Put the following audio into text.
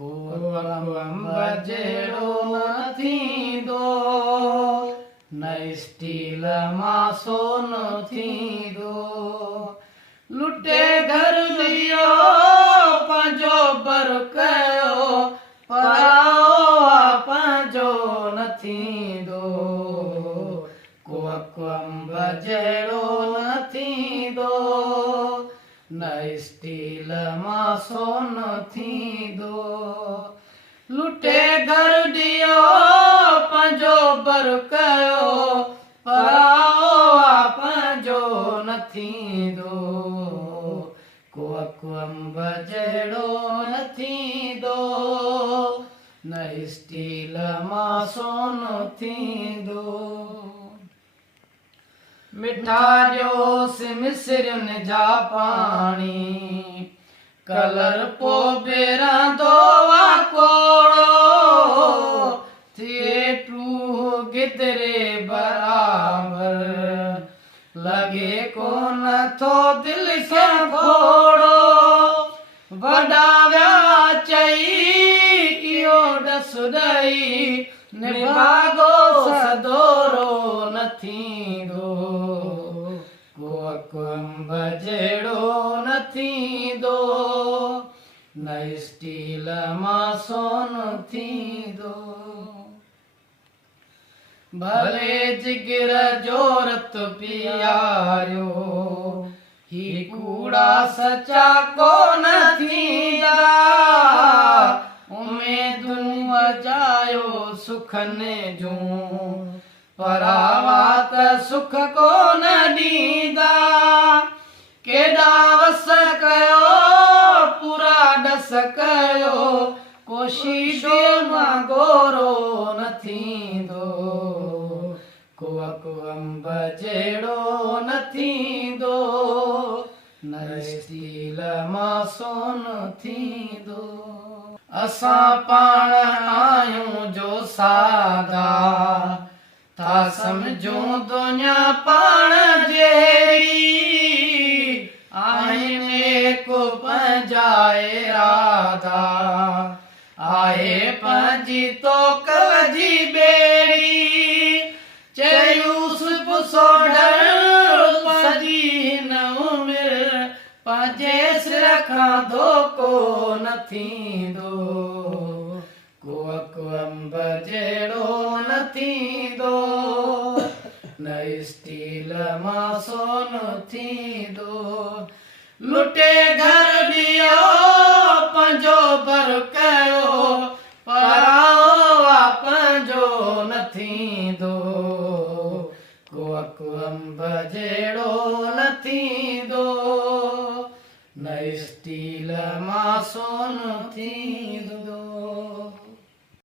को अंब जहिड़ो न थींदो, न स्टील मां सोन थींदो। लुटे घर लियो पंहिंजो बर कयो, पराओ पंहिंजो न थींदो। को अंब जहिड़ो न थींदो, न स्टील मां सोन थींदो। लुटे घर ॾियो पंहिंजो बर कयो, पराओ पंहिंजो न थींदो। को अंब जहिड़ो न थींदो, न स्टील मां सोन थींदो। मिठा ॾियोसि मिसरियुनि जा पाणी, कलर पोइ बेरंदो कोड़ो। थिए टूह गिदरे बराबर, लॻे कोन थो दिलि खे खोड़ो। वॾा विया चई इहो ॾस ॾई, निभागो सदोरो न थींदो। को अंब जहिड़ो न थींदो, न स्टील मां सोन थींदो। भले जिगर जो रत पीआरियो, ही कूड़ा सचा कोन थींदा। उमेदूं वजायो सुखनि जूं, परावा त सुख कोन ॾींदा। केॾा वस कयो पूरा ॾस कयो, कोशिश मां गोरो न थींदो। को अंब जहिड़ो न थींदो, न स्टील मां सोन थींदो। असां पाण आहियूं जो सादा, था सम्झूं दुनिया पाण जहिड़ी। आहिनि को पंहिंजा इरादा, आहे पंहिंजी तोकल जी ॿेड़ी। चयूंसि पुसोॾर पंहिंजी हिन उमिरि, पंहिंजे सिर खां धोको न थींदो। को अंब जहिड़ो न थींदो, न स्टील मां सोन थींदो। लुटे घर ॾियो पंहिंजो बर कयो, पराओ पंहिंजो न थींदो। को अंब जहिड़ो न थींदो, न स्टील मां सोन थींदो।